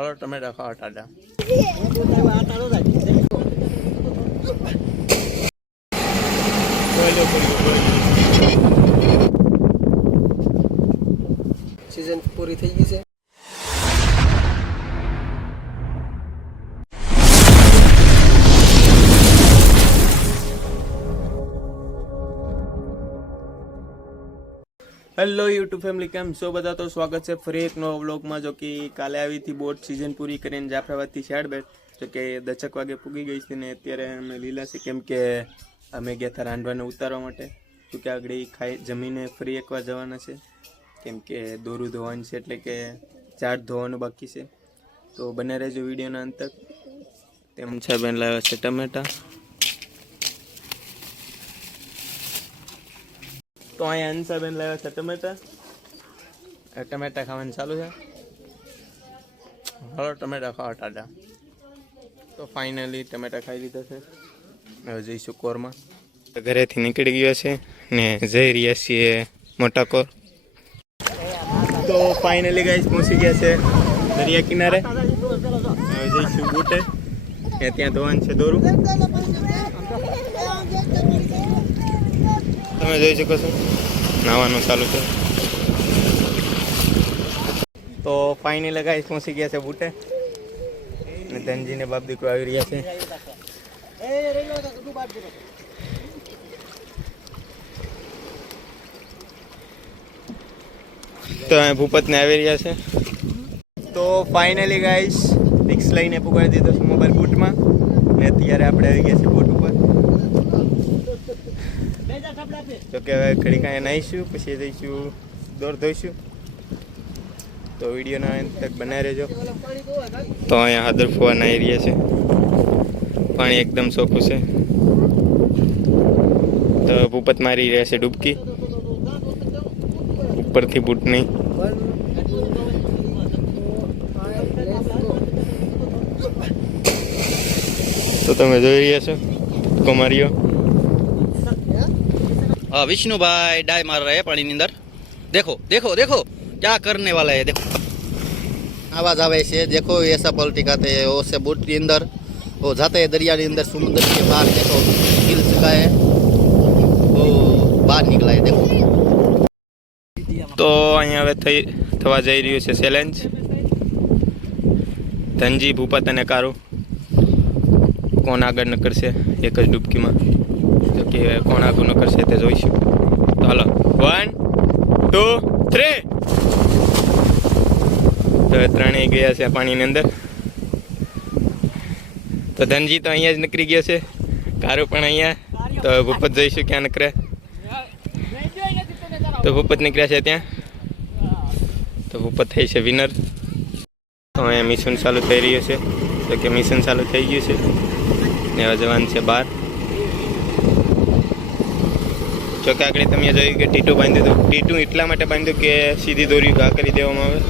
Hello ટમેટા ખાવા Tata season પૂરી થઈ ગઈ છે. હેલો યુટ્યુબ ફેમિલી કેમ છો? બધા તો સ્વાગત છે ફરી એક નવા વ્લોગમાં જો કે કાલે આવી હતી બોટ સિઝન પૂરી કરીને જાફરાબાદથી શેડબેટ જો કે દચક વાગે પૂગી ગઈ છે ને અત્યારે અમે લીલા છે કેમ કે અમે ગયા હતા રાંધવાને ઉતારવા માટે. તો કે આગળ ખાઈ, જમીને ફરી એકવાર જવાના છે. કેમ કે દોરું ધોવાનું છે, એટલે કે ઝાડ ધોવાનું બાકી છે. તો બને રહેજો વિડીયોના અંત તેમ છે બેન લાવ્યા છે ટમેટા. તો અહીંયા અંશાબેન લાવ્યા છે ટમેટા. ટમેટા ખાવાનું ચાલુ છે? હલો, ટમેટા ખાવા ટાટા તો ફાઇનલી ટમેટા ખાઈ લીધા છે. હવે જઈશું કોરમાં. ઘરેથી નીકળી ગયો છે ને જઈ રહ્યા છીએ મોટા કોર. તો ફાઇનલી ગાઈસ પહોંચી ગયા છે દરિયા કિનારે. હવે જઈશું બૂટે. ત્યાં ધોવાનું છે દોરું તમે જોઈ શકો છો. નાવાનું ચાલુ છે. તો ફાઇનલી લગાવી પહોંચી ગયા છે બૂટે. અને ધનજીને બાપ દીકરો આવી રહ્યા છે. તો અહીં ભૂપતને આવી રહ્યા છે. તો ફાઇનલી ગાઈસ ફિક્સ લઈને પુગાડી દીધો છે મોબાઈલ બૂટમાં ને અત્યારે આપણે આવી ગયા છે બૂટ ઉપર તો કે હવે ઘડી કાંઈ નાહીશું પછી જઈશું, દોર ધોઈશું. તો વિડીયોના અંત તક બનાવી રહેજો. તો અહીંયા હાદર ફુવા નાહી રહ્યા છે. પાણી એકદમ ચોખ્ખું છે. તો ભૂપત મારી રહ્યા છે ડૂબકી. ઉપરથી બૂટ નહીં. તો તમે જોઈ રહ્યા છો કુમારીઓ हाँ विष्णु भाई डाई मार रहे हैं पानी ની અંદર देखो देखो देखो क्या करने वाला है देखो आवाज आवे છે देखो ये ऐसा पलटी खाते हैं वो से बोट की अंदर वो जाते हैं दरिया के अंदर समुद्र के बाहर देखो हिल चुका है वो बाहर निकला है देखो તો અહીંયા હવે થઈ થવા જઈ રહ્યું છે ચેલેન્જ ધનજી ભૂપત અને કારો કોણ આગળ ન કરશે એક જ ડૂબકીમાં તો કે કોણ આ ગુનો કરશે તે જોઈશું. હાલો વન ટુ થ્રી તો ત્રણેય ગયા છે પાણીની અંદર. તો ધનજી તો અહીંયા જ નીકળી ગયો છે. કારો પણ અહીંયા. તો ભૂપત જઈશું ક્યાં નીકળે. તો ભૂપત નીકળ્યા છે ત્યાં. તો ભૂપત થઈ છે વિનર તો અહીંયા મિશન ચાલુ થઈ રહ્યું છે. તો કે મિશન ચાલુ થઈ ગયું છે. ને જવાનું છે બહાર. જો કે આગળ તમે જોયું કે ટીટું બાંધી દીધું ટીટું એટલા માટે બાંધ્યું કે સીધી દોરી ઘા કરી દેવામાં આવે.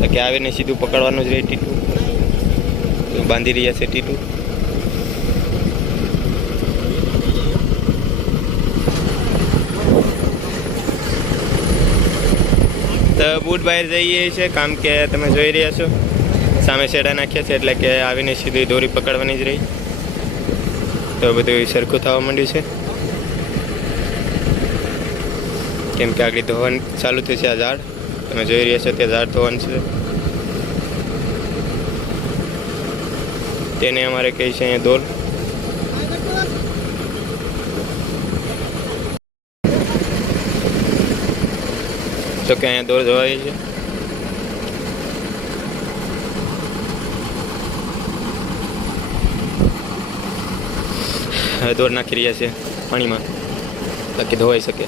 તો કે આવીને સીધું પકડવાનું જ રહે ટીટું બાંધી રહ્યા છે ટીટું તો બૂટ બહાર જઈએ છે. કામ કે તમે જોઈ રહ્યા છો. સામે શેડા નાખ્યા છે એટલે કે આવીને સીધી દોરી પકડવાની જ રહી. તો બધું સરખું થવા માંડ્યું છે. કેમ કે આગળ ધોવાનું ચાલુ થશે આ ઝાડ. તમે જોઈ રહ્યા છો તે ઝાડ ધોવાનું છે. તેને અમારે કહે છે અહીંયા દોર તો કે અહીંયા દોર ધોવાઈ છે. હવે દોર નાખી રહ્યા છે પાણીમાં તાકી ધોવાઈ શકે.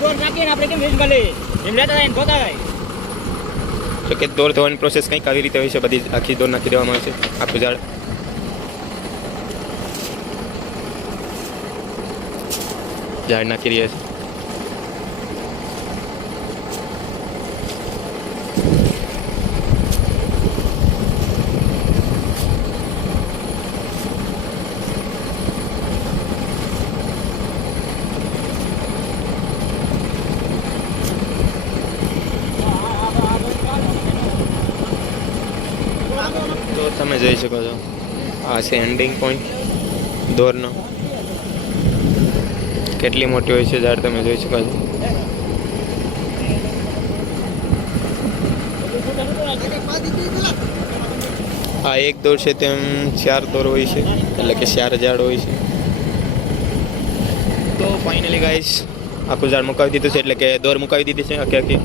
ડોર નાખીને આપણે કેમ વેચ ભલે એમ લેતા થાય ને થાય. તો કે દોર ધોવાની પ્રોસેસ કંઈક આવી રીતે હોય છે, બધી આખી દોર નાખી દેવામાં આવે છે આખું ઝાડ ઝાડ નાખી રહ્યા છે. શકો છો. આ છે એન્ડિંગ પોઈન્ટ દોરનો. કેટલી મોટી હોય છે ઝાડ તમે જોઈ શકો છો. આ એક દોર છે તેમ ચાર દોર હોય છે એટલે કે ચાર ઝાડ હોય છે. તો ફાઇનલી ગાઈસ આખું ઝાડ મુકાવી દીધું છે એટલે કે દોર મુકાવી દીધી છે આખી આખી.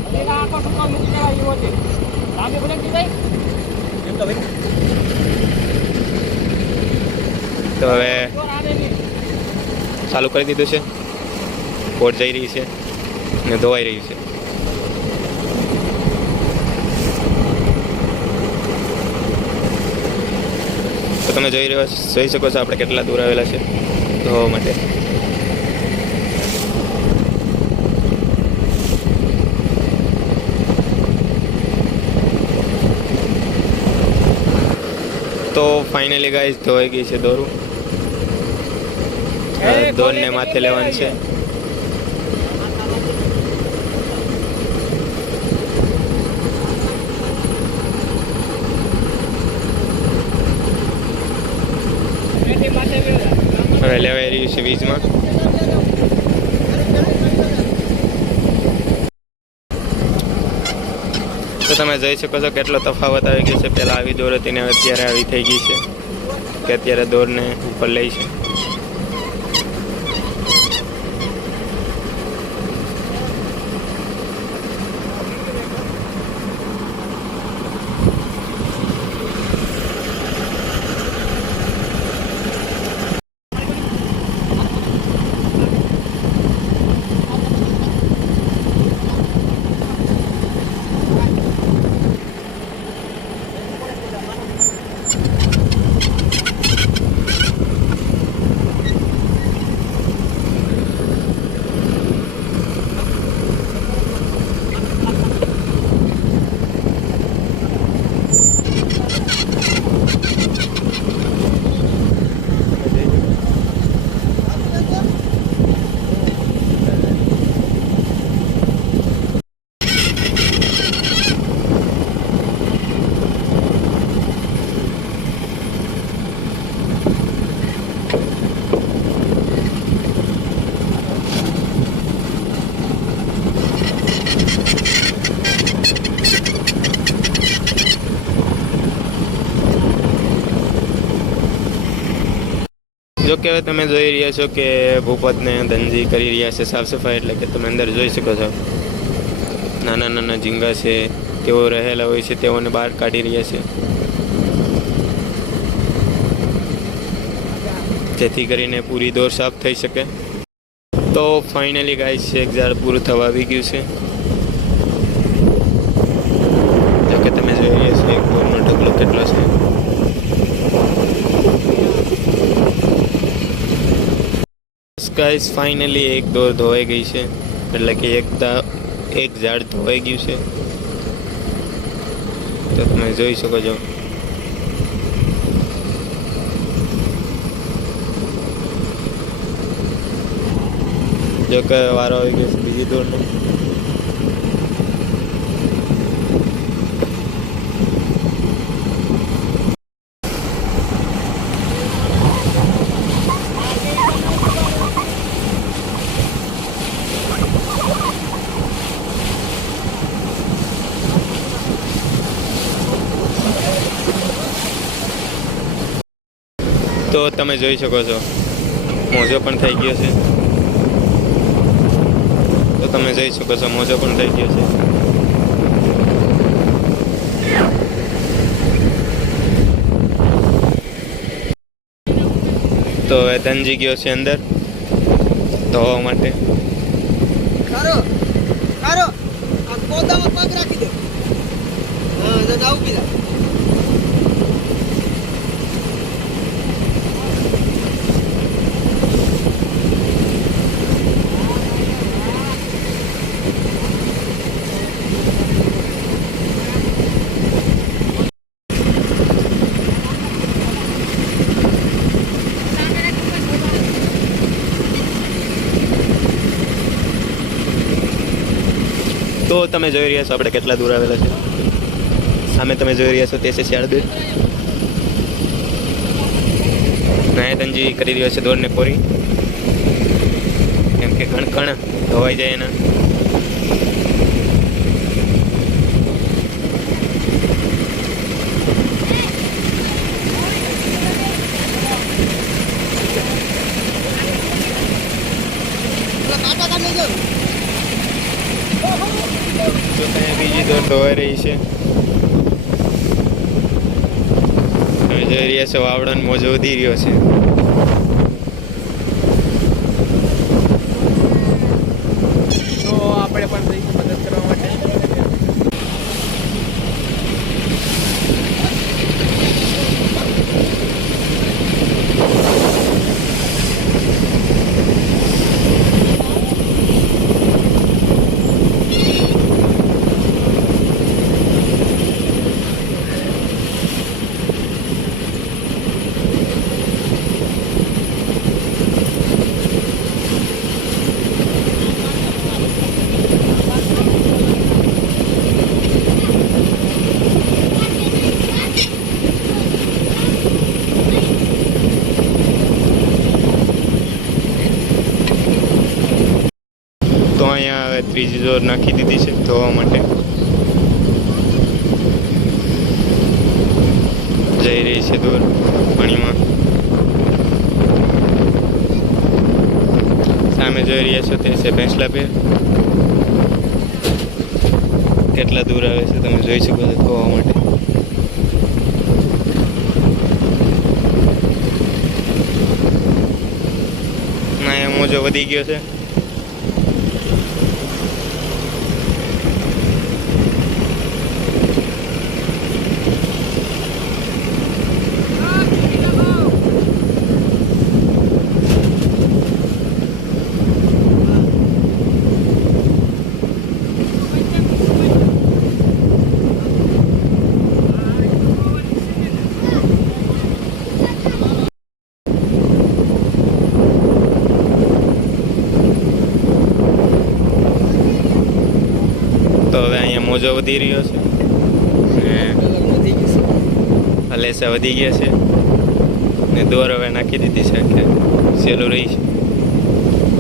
તો હવે ચાલુ કરી દીધું છે. બોટ જઈ રહી છે ને ધોવાઈ રહી છે. તો તમે જોઈ રહ્યો જોઈ શકો છો આપણે કેટલા દૂર આવેલા છે ધોવા માટે. તો ફાઇનલી ગાઈઝ ધોવાઈ ગઈ છે દોરું. દોરને માથે લેવાનું છે. હવે લેવાઈ રહ્યું છે વીજમાં. તો તમે જોઈ શકો છો કેટલો તફાવત આવી ગયો છે. પહેલાં આવી દોર હતી ને અત્યારે આવી થઈ ગઈ છે. કે અત્યારે દોરને ઉપર લઈ છે. જો કે તમે જોઈ રહ્યા છો કે ભૂપતને ધનજી કરી રહ્યા છે સાફ સફાઈ, એટલે કે તમે અંદર જોઈ શકો છો. નાના નાના ઝીંગા છે, તેઓ રહેલા હોય છે, તેઓને બહાર કાઢી રહ્યા છે. જેથી કરીને પૂરી દોર સાફ થઈ શકે. તો ફાઇનલી ગાય છે એક ઝાડ પૂરું થવા આવી ગયું છે. જો કે તમે જોઈ રહ્યા છો, એક દોરનો ઢગલો કેટલો છે. ગાઈસ ફાઇનલી એક દોર ધોવાઈ ગઈ છે. એટલે કે એક એક ઝાડ ધોવાઈ ગયું છે. તો તમે જોઈ શકો છો. જો કે વારો આવી ગયો છે બીજી દોરનો. તો તમે જોઈ શકો છો. મોજો પણ થઈ ગયો છે. તો તમે જોઈ શકો છો, મોજો પણ થઈ ગયો છે. તો હવે ધનજી ગયો છે અંદર, ધોવા માટે. રાખી દે. હા કીધા. તમે જોઈ રહ્યા છો, આપણે કેટલા દૂર આવેલા છે? સામે તમે જોઈ રહ્યા છો તે છે શિયાળબીર નાયતનજી કરી રહ્યો છે દોડને કોરી કેમ કે ઘણકણ ધોવાઈ જાય એના. ધોવાઈ રહી છે. તમે જોઈ વાવડોનો મોજો વધી રહ્યો છે. તો આપણે પણ મદદ કરવા માટે તો અહીંયા હવે ત્રીજી જોર નાખી દીધી છે ધોવા માટે. જઈ રહી છે દોર પાણીમાં. સામે જોઈ રહ્યા છો તે છે ભેંસલા પેર કેટલા દૂર આવે છે તમે જોઈ શકો છો ધોવા માટે. મોજો વધી ગયો છે તો હવે અહીંયા મોજો વધી રહ્યો છે. હલેસા વધી ગયા છે. ને દોર હવે નાખી દીધી છે કે સહેલું રહી છે.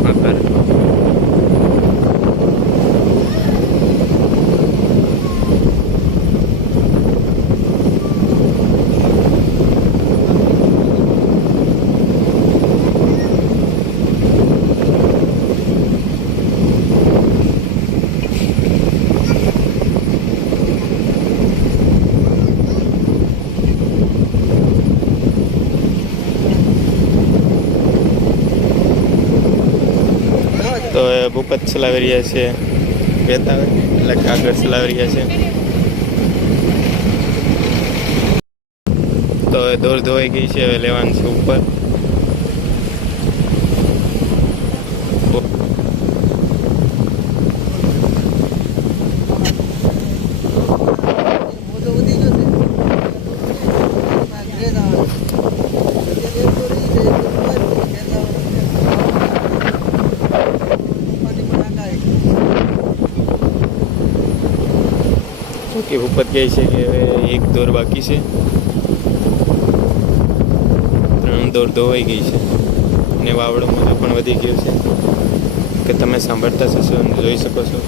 આકાર એ ભૂપત ચલાવી રહ્યા છે બેતા એટલે કાગળ ચલાવી રહ્યા છે. તો દોર ધોવાઈ ગઈ છે, હવે લેવાનું છે ઉપર મોટો વધી ગયો છે. આ ઘરે જવાનું. જે એક તો રહી જાય, એક તો બહાર રહી જાય. પાણી પણ નાખાય. કે ભૂપત કહે છે કે હવે એક દોર બાકી છે. ત્રણ દોર ધોવાઈ ગઈ છે. ને વાવડો મોજો પણ વધી ગયો છે. કે તમે સાંભળતા થશો અને જોઈ શકો છો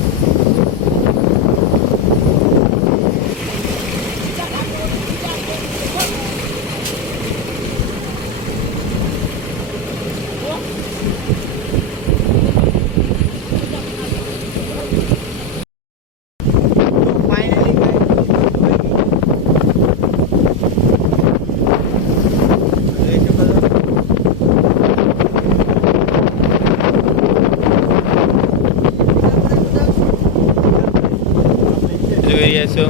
જોઈ રહ્યા છો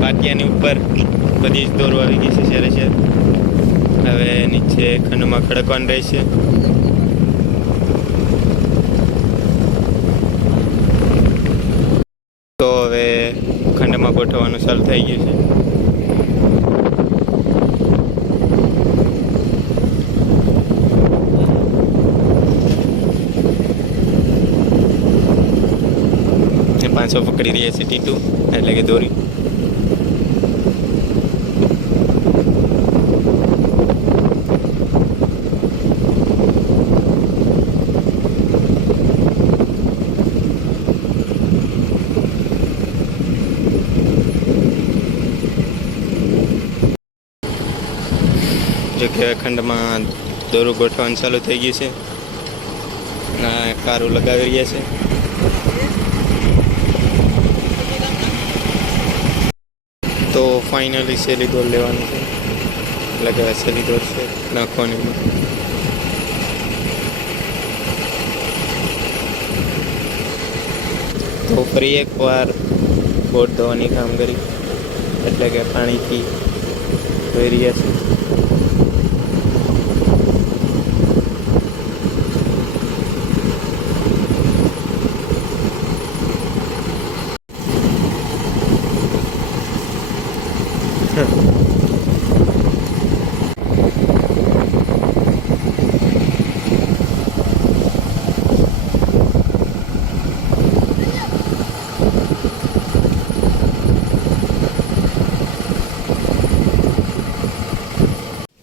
પાટિયાની ઉપર બધી જ દોરો આવી ગઈ છે શેરે શેર હવે નીચે ખંડમાં ખડકવાનું રહેશે. તો હવે ખંડમાં ગોઠવવાનું ચાલુ થઈ ગયું છે. માણસો પકડી રહ્યા છે ટીટું, એટલે કે દોરી જોકે અખંડમાં દોરું ગોઠવાનું ચાલુ થઈ ગયું છે. કારું લગાવી રહ્યા છે. તો ફાઇનલી સેલી દોર લેવાનું છે. એટલે કે સેલી દોર છે નાખવાની. તો ફરી એકવાર બોટ ધોવાની કામગીરી. એટલે કે પાણીથી ધોઈ રહ્યા છે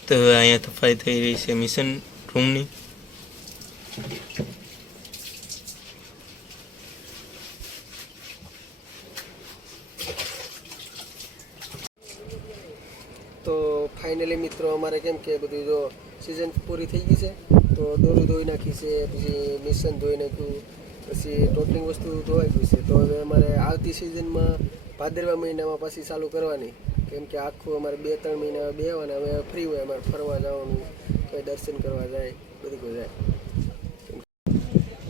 તો હવે અહીંયા સફાઈ થઈ રહી છે મિશન રૂમની તો ફાઇનલી મિત્રો અમારે કેમ કે બધું જો સિઝન પૂરી થઈ ગઈ છે, તો દોરું ધોઈ નાખી છે, પછી મિશન ધોઈ નાખ્યું, પછી ટોટલિંગ વસ્તુ ધોવાઈ ગઈ છે. તો હવે અમારે આવતી સિઝનમાં ભાદરવા મહિનામાં પાછી ચાલુ કરવાની. કેમ કે આખું અમારે બે ત્રણ મહિના બે અને હવે ફ્રી હોય અમારે ફરવા જવાનું કોઈ દર્શન કરવા જાય બધું કોઈ જાય.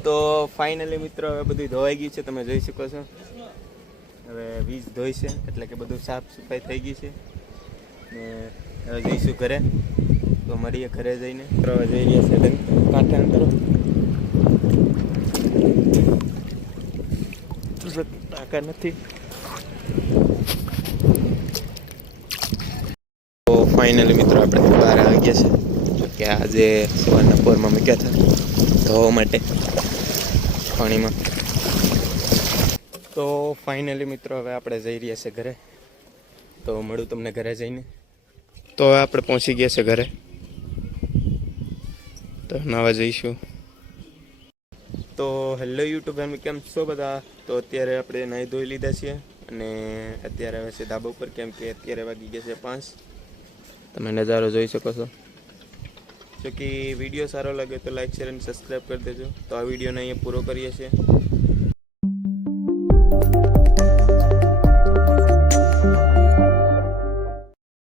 તો ફાઇનલી મિત્રો હવે બધું ધોવાઈ ગયું છે તમે જોઈ શકો છો. હવે વીજ ધોઈ છે એટલે કે બધું સાફ સફાઈ થઈ ગઈ છે. ને હવે જઈશું ઘરે. તો મળીએ ઘરે જઈને. હવે જઈ રહ્યા છે કાંઠા અંદર ટાંકા નથી તો ફાઇનલી મિત્રો, આપણે બહાર આવી ગયા છે કે આજે સવારના પોરમાં મૂક્યા હતા. ધોવા માટે પાણીમાં. તો ફાઇનલી મિત્રો, હવે આપણે જઈ રહ્યા છે ઘરે. તો મળું તમને ઘરે જઈને. તો હવે આપણે પહોંચી ગયા છે ઘરે. તો નાવા જઈશું. તો હેલો યુટ્યુબ એમ કેમ છો બધા? તો અત્યારે આપણે નાહી ધોઈ લીધા છીએ અને અત્યારે હવે છે ધાબા ઉપર કેમ કે અત્યારે વાગી ગયા છે પાંચ. તમે નજારો જોઈ શકો છો. જો કે વીડિયો સારો લાગે તો લાઈક શેર અને સબસ્ક્રાઈબ કરી દેજો. તો આ વિડીયોને અહીંયા પૂરો કરીએ છીએ.